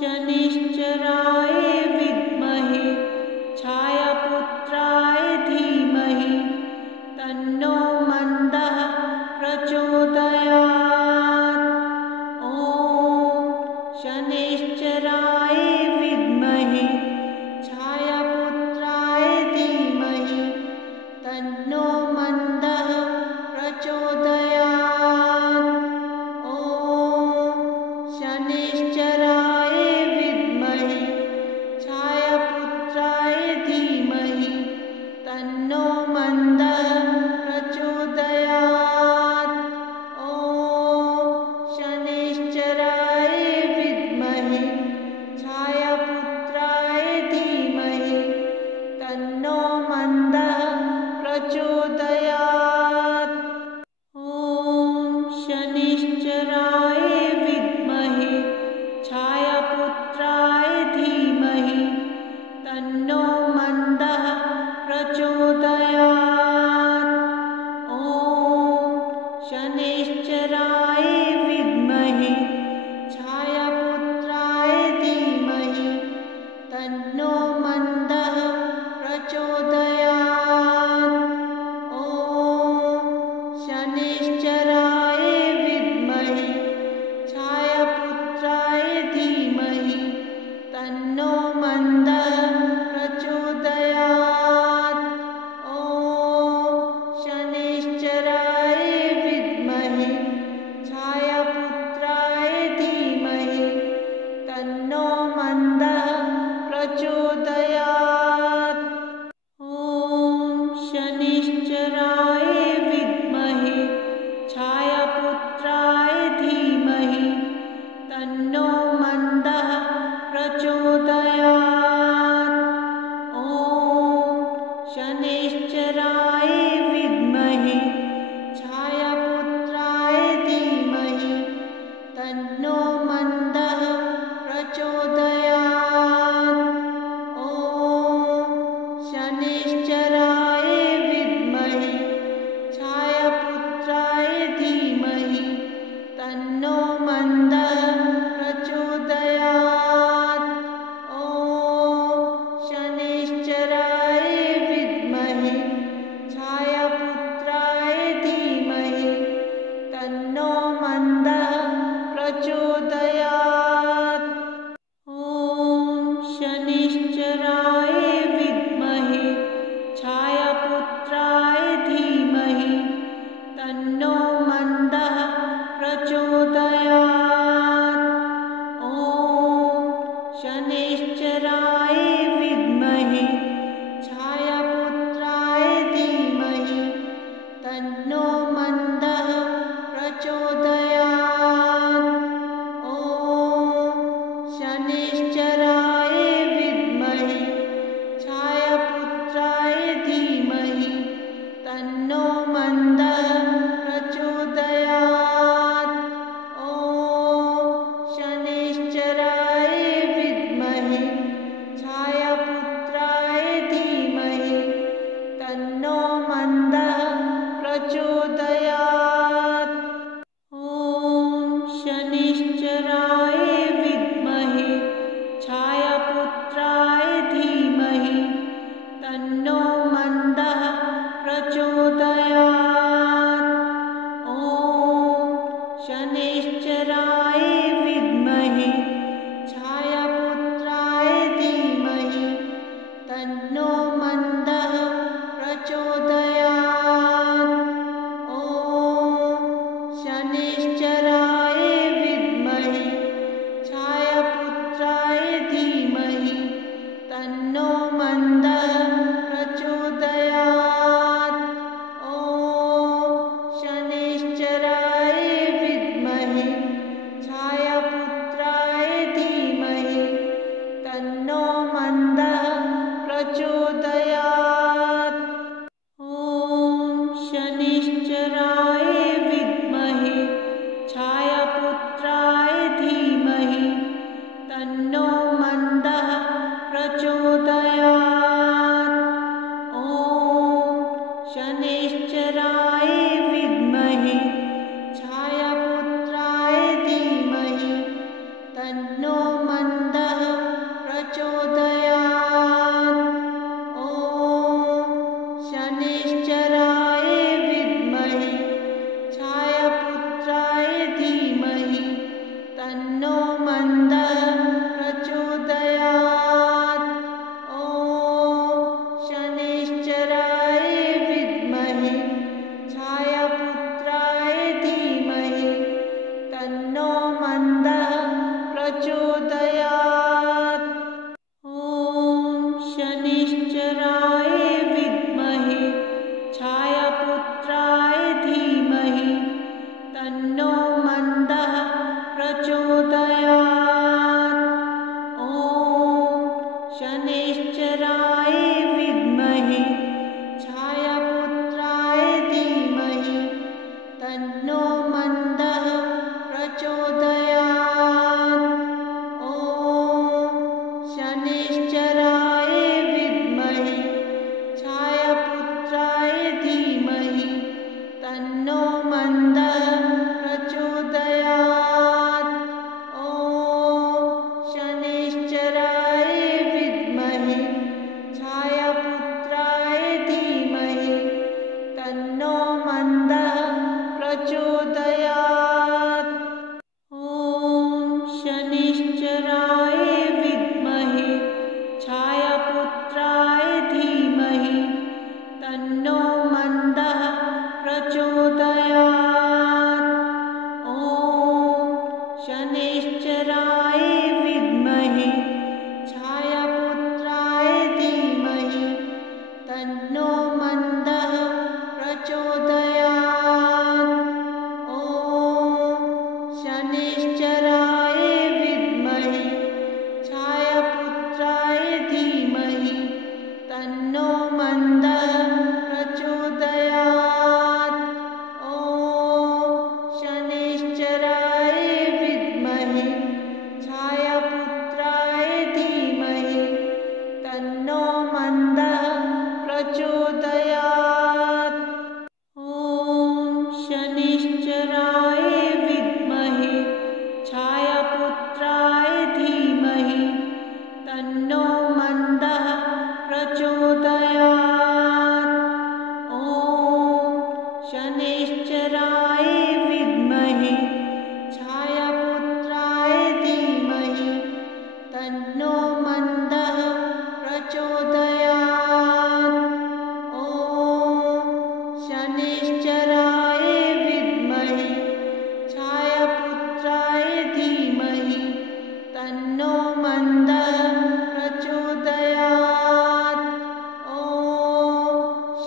शनिश्चराय विद्महे छायापुत्राय धीमहि तन्नो मन्दः प्रचोदयात्। ॐ शनिश्चराय विद्महे छायापुत्राय धीमहि तन्नो मन्दः प्रचोदयात्। ॐ शनिश्चराय विद्महे छायापुत्राय धीमहि तन्नो मन्दः प्रचोदयात्। ॐ शनिश्चराय विद्महे छायापुत्राय धीमहि तन्नो मन्दः प्रचोदयात्। ॐ शनिश्चराय विद्महे छायापुत्राय धीमहि तन्नो मन्दः प्रचोदयात्। ॐ शनिश्चराय विद्महे छायापुत्राय धीमहि तन्नो मन्दः प्रचोदयात्। ॐ शनिश्चराय विद्महे छायापुत्राय धीमहि तन्नो मन्दः प्रचोदयात्। ॐ शनिश्चराय विद्महे छायापुत्राय धीमहि तन्नो मन्दः प्रचोदयात्। ॐ शनिश्चराय विद्महे छायापुत्राय धीमहि तन्नो मन्दः प्रचोदयात्। ॐ शनिश्चराय विद्महे छायापुत्राय धीमहि तन्नो मन्दः प्रचोदयात्। ॐ शनिश्चराय विद्महे छायापुत्राय धीमहि तन्नो मन्दः प्रचोदयात्। ॐ शनिश्चराय विद्महे छायापुत्राय धीमहि तन्नो मन्दः प्रचोदयात्। ॐ शनिश्चराय विद्महे छायापुत्राय धीमहि तन्नो मन्दः प्रचोदयात्। ॐ शनिश्चराय विद्महे छायापुत्राय धीमहि तन्नो मन्दः प्रचोदयात्। ॐ शनिश्चराय विद्महे छायापुत्राय धीमहि तन्नो मन्दः प्रचोदयात्। ॐ शनिश्चराय विद्महे छायापुत्राय धीमहि तन्नो मन्दः प्रचोदयात्। ॐ शनिश्चराय विद्महे छायापुत्राय धीमहि तन्नो मन्दः प्रचोदयात्। ॐ शनिश्चराय विद्महे छायापुत्राय धीमहि तन्नो मन्दः प्रचोदयात्। ॐ शनिश्चराय विद्महे छायापुत्राय धीमहि तन्नो मन्दः प्रचोदयात्। ॐ शनिश्चराय विद्महे छायापुत्राय धीमहि तन्नो मन्दः प्रचोदयात्। ॐ शनिश्चराय विद्महे छायापुत्राय धीमहि तन्नो मन्दः प्रचोदयात्। ॐ शनिश्चराय विद्महे छायापुत्राय धीमहि तन्नो मन्दः तन्नो मन्दः प्रचोदयात्। ॐ शनिश्चराय विद्महे छायापुत्राय धीमहि तन्नो मन्दः प्रचोदयात्। ॐ शनिश्चराय विद्महे छायापुत्राय धीमहि तन्नो मन्दः प्रचोदयात्। ॐ शनिश्चराय विद्महे छायापुत्राय धीमहि तन्नो मन्दः प्रचोदयात्। ॐ शनिश्चराय विद्महे छायापुत्राय धीमहि तन्नो मन्दः प्रचोदयात्। ॐ शनिश्चराय विद्महे छायापुत्राय धीमहि तन्नो मन्दः प्रचोदयात्। ॐ शनिश्चराय विद्महे छायापुत्राय धीमहि तन्नो मन्दः प्रचोदयात्। ॐ शनिश्चराय विद्महे छायापुत्राय धीमहि तन्नो मन्दः प्रचोदयात्। ॐ शनिश्चराय विद्महे छायापुत्राय धीमहि तन्नो मन्दः प्रचोदयात्। ॐ शनिश्चराय विद्महे छायापुत्राय धीमहि तन्नो मन्दः प्रचोदयात्। ॐ शनिश्चराय विद्महे छायापुत्राय धीमहि तन्नो मन्दः प्रचोदयात्। ॐ शनिश्चराय विद्महे छायापुत्राय धीमहि तन्नो मन्दः प्रचोदयात्। ॐ शनिश्चराय विद्महे छायापुत्राय धीमहि तन्नो मन्दः प्रचोदयात्। ॐ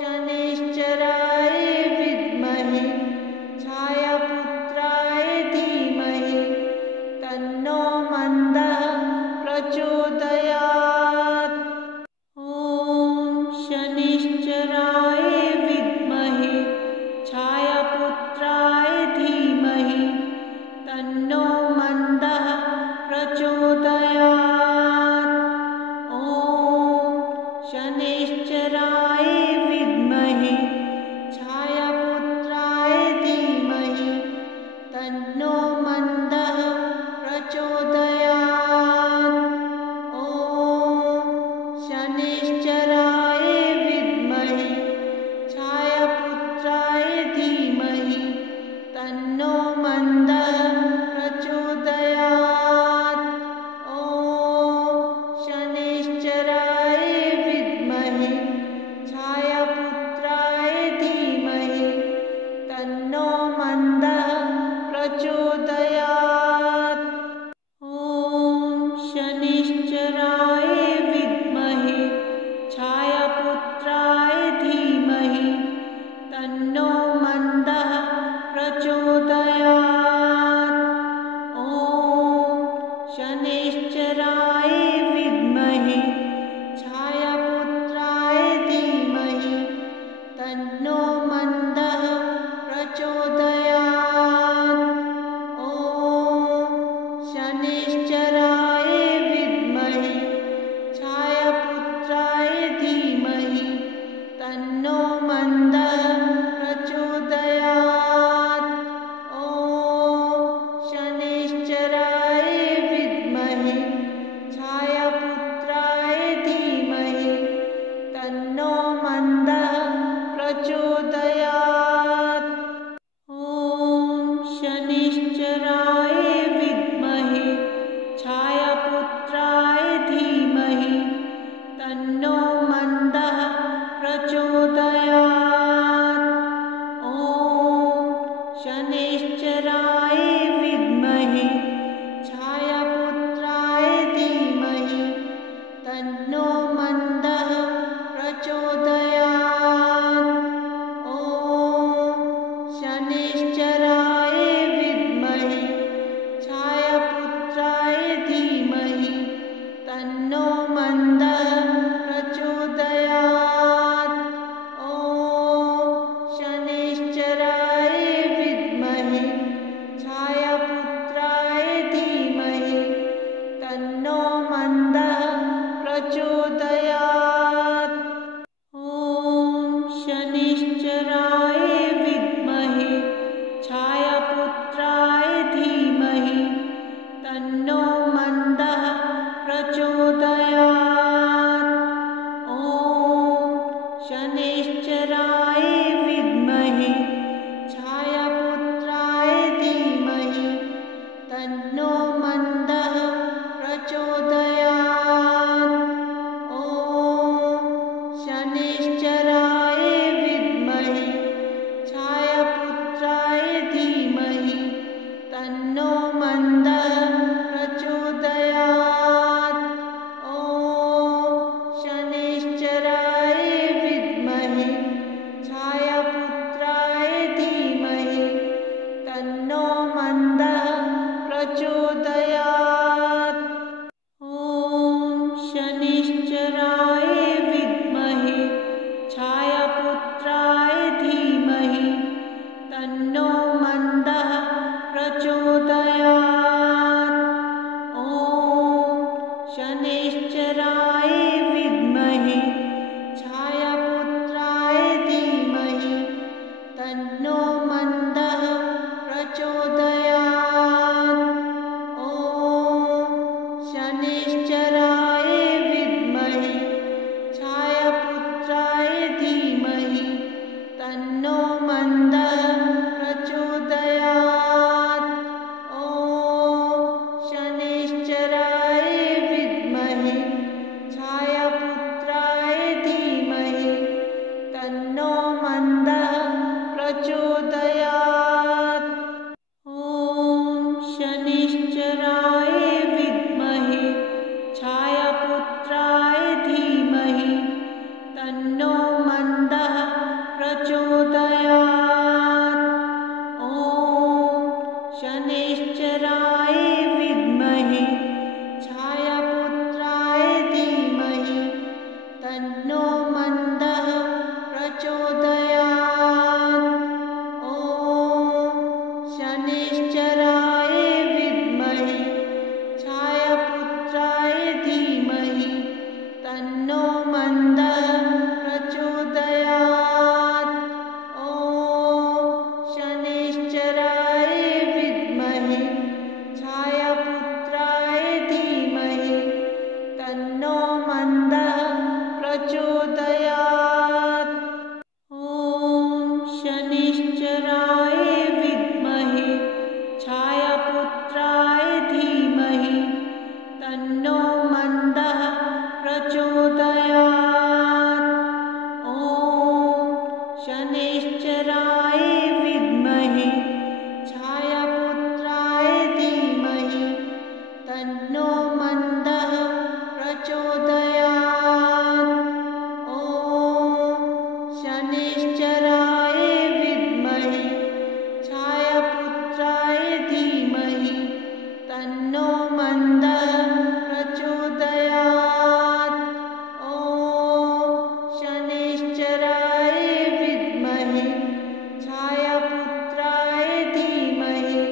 शनिश्चराय विद्महे छायापुत्राय धीमहि तन्नो मन्दः प्रचोदयात्। ॐ शनिश्चराय विद्महे छायापुत्राय धीमहि तन्नो मन्दः प्रचोदयात्। ॐ शनिश्चराय विद्महे छायापुत्राय धीमहि तन्नो मन्दः प्रचोदयात्। ॐ शनिश्चराय विद्महे छायापुत्राय धीमहि तन्नो मन्दः प्रचोदयात्। ॐ शनिश्चराय विद्महे छायापुत्राय धीमहि तन्नो मन्दः प्रचोदयात्। ॐ शनिश्चराय विद्महे छायापुत्राय धीमहि तन्नो मन्दः प्रचोदयात्। ॐ शनिश्चराय विद्महे छायापुत्राय धीमहि तन्नो मन्दः प्रचोदयात्। ॐ शनिश्चराय विद्महे छायापुत्राय धीमहि तन्नो मन्दः प्रचोदयात्। ॐ शनिश्चराय विद्महे छायापुत्राय धीमहि तन्नो मन्दः प्रचोदयात्। ॐ शनिश्चराय विद्महे तन्नो मन्दः प्रचोदयात्। ॐ शनिश्चराय विद्महे छायापुत्राय धीमहि तन्नो मन्दः प्रचोदयात्। ॐ शनिश्चराय विद्महे छायापुत्राय धीमहि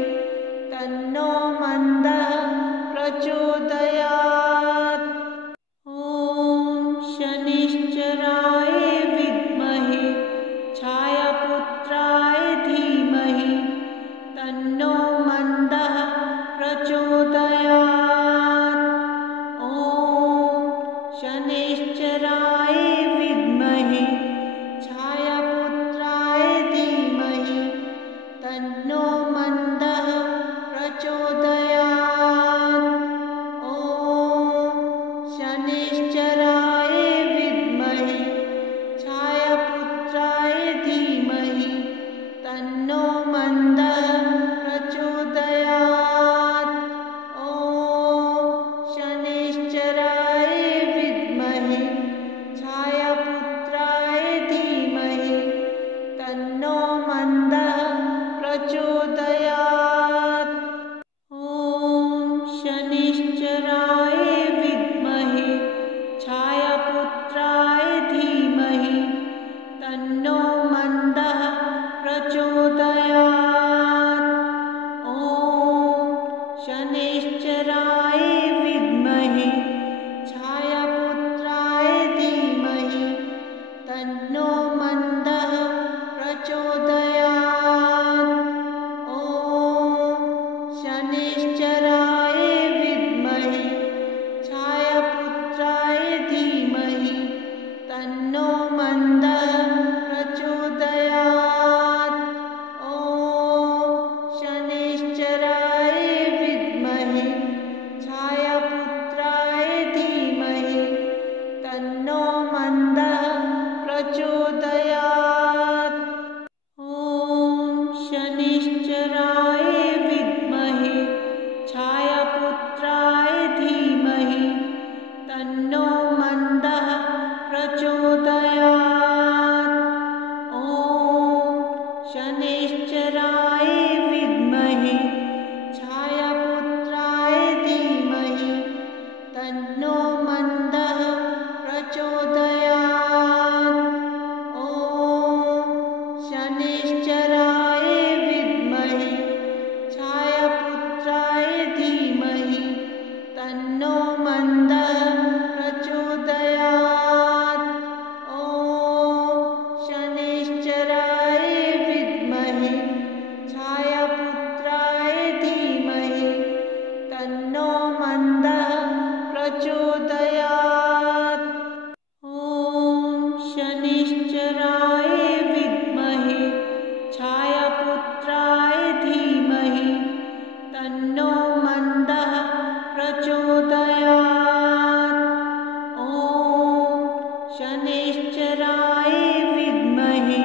तन्नो मन्दः प्रचोदयात्। ॐ शनिश्चराय विद्महे छायापुत्राय धीमहि तन्नो मन्दः प्रचोदयात्। ॐ शनिश्चराय विद्महे छायापुत्राय धीमहि तन्नो मन्दः प्रचोदयात्। ॐ शनिश्चराय विद्महे छायापुत्राय धीमहि तन्नो मन्दः प्रचोदयात्। ॐ शनिश्चराय विद्महे छायापुत्राय धीमहि तन्नो मन्दः प्रचोदयात्। ॐ शनिश्चराय विद्महे छायापुत्राय धीमहि तन्नो मन्दः प्रचोदयात्। ॐ शनिश्चराय विद्महे छायापुत्राय धीमहि तन्नो मन्दः प्रचोदयात्। ॐ शनिश्चराय विद्महे छायापुत्राय धीमहि तन्नो मन्दः प्रचोदयात्। ॐ शनिश्चराय विद्महे छायापुत्राय धीमहि तन्नो मन्दः प्रचोदयात्। ॐ शनिश्चराय विद्महे छायापुत्राय धीमहि तन्नो मन्दः प्रचोदयात्। ॐ शनिश्चराय विद्महे छायापुत्राय धीमहि तन्नो मन्दः प्रचोदयात्। ॐ शनिश्चराय विद्महे छायापुत्राय धीमहि तन्नो मन्दः प्रचोदयात्। ॐ शनिश्चराय विद्महे छायापुत्राय धीमहि तन्नो मन्दः प्रचोदयात्। ॐ शनिश्चराय विद्महे छायापुत्राय धीमहि तन्नो मन्दः प्रचोदयात्। ॐ शनिश्चराय विद्महे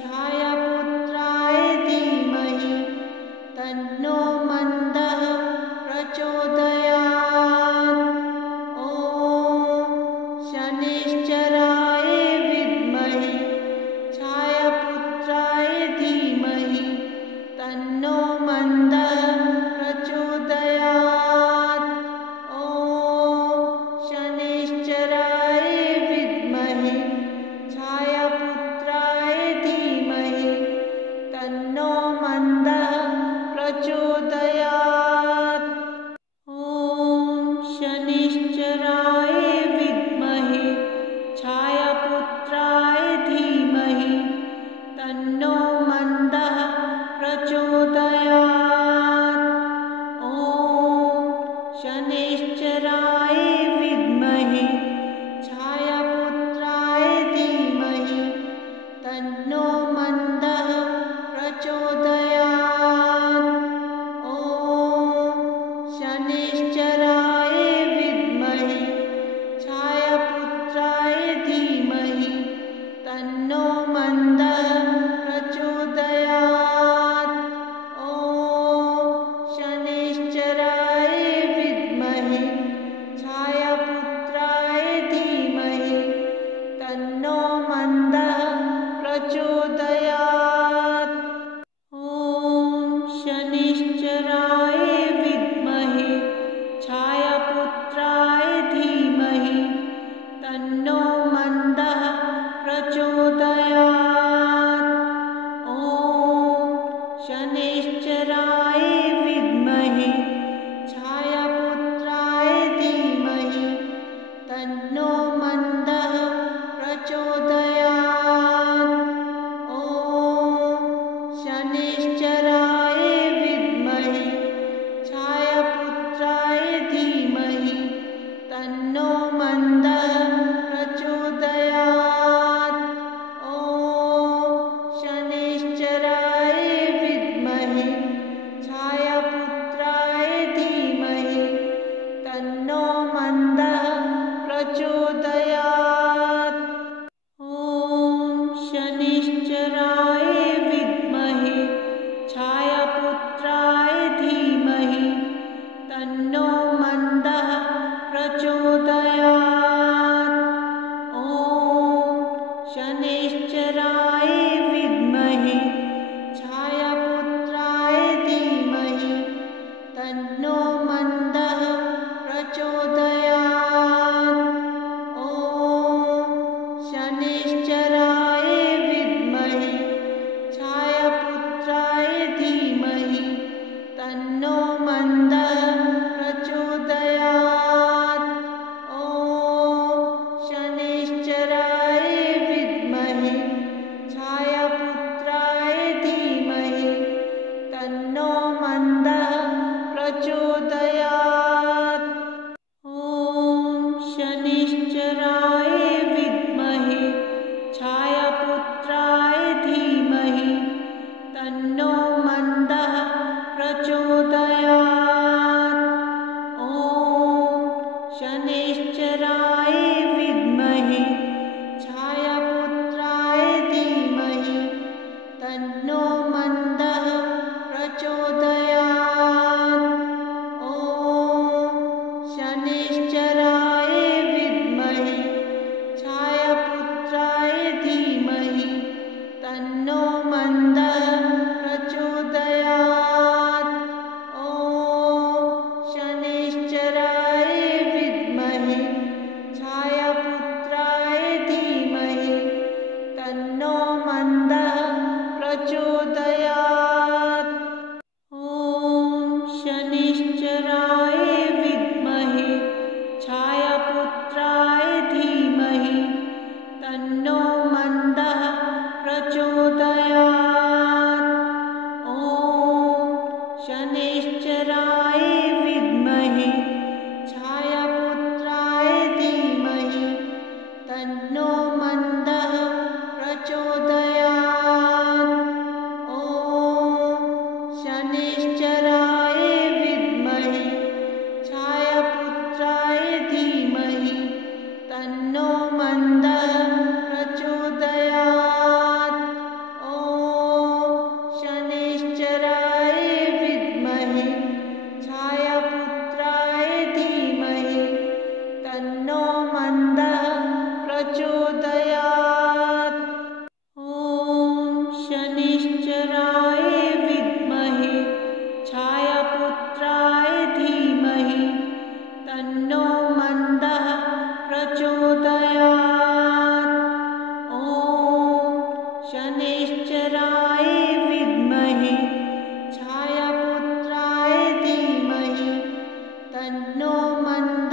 छायापुत्राय धीमहि तन्नो मन्दः प्रचोदयात्। ॐ शनिश्चराय विद्महे छायापुत्राय धीमहि तन्नो मन्दः प्रचोदयात्। ॐ शनिश्चराय विद्महे छायापुत्राय धीमहि तन्नो मन्दः प्रचोदयात्। ॐ शनिश्चराय विद्महे छायापुत्राय धीमहि तन्नो मन्दः प्रचोदयात्। ॐ शनिश्चराय विद्महे छायापुत्राय धीमहि तन्नो मन्दः प्रचोदयात्। ॐ शनिश्चराय विद्महे छायापुत्राय धीमहि तन्नो मन्दः प्रचोदयात्। ॐ शनिश्चराय विद्महे तन्नो मन्दः प्रचोदयात्। ॐ शनिश्चराय विद्महे छायापुत्राय धीमहि तन्नो मन्दः प्रचोदयात्। ॐ शनिश्चराय विद्महे छायापुत्राय धीमहि तन्नो मन्दः प्रचोदयात्। ॐ शनिश्चराय विद्महे छायापुत्राय धीमहि तन्नो मन्दः प्रचोदयात्। ॐ शनिश्चराय विद्महे छायापुत्राय धीमहि तन्नो मन्दः प्रचोदयात्। ॐ शनिश्चराय विद्महे छायापुत्राय धीमहि तन्नो मन्दः प्रचोदयात्। ॐ शनिश्चराय विद्महे छायापुत्राय धीमहि तन्नो मन्दः प्रचोदयात्। ॐ शनिश्चराय विद्महे छायापुत्राय धीमहि तन्नो मन्दः प्रचोदयात्। ॐ शनिश्चराय विद्महे छायापुत्राय धीमहि तन्नो मन्दः प्रचोदयात्। ॐ शनिश्चराय विद्महे छायापुत्राय धीमहि तन्नो मन्दः प्रचोदयात्। ॐ शनिश्चराय विद्महे छायापुत्राय धीमहि तन्नो मन्दः प्रचोदयात्। ॐ शनिश्चराय विद्महे छायापुत्राय धीमहि तन्नो मन्दः प्रचोदयात्। ॐ शनिश्चराय विद्महे छायापुत्राय धीमहि तन्नो मन्दः प्रचोदयात्। ॐ शनिश्चराय विद्महे छायापुत्राय धीमहि तन्नो मन्दः प्रचोदयात्। ॐ शनिश्चराय विद्महे छायापुत्राय धीमहि तन्नो मन्दः प्रचोदयात्। ॐ शनिश्चराय विद्महे छायापुत्राय धीमहि तन्नो मन्दः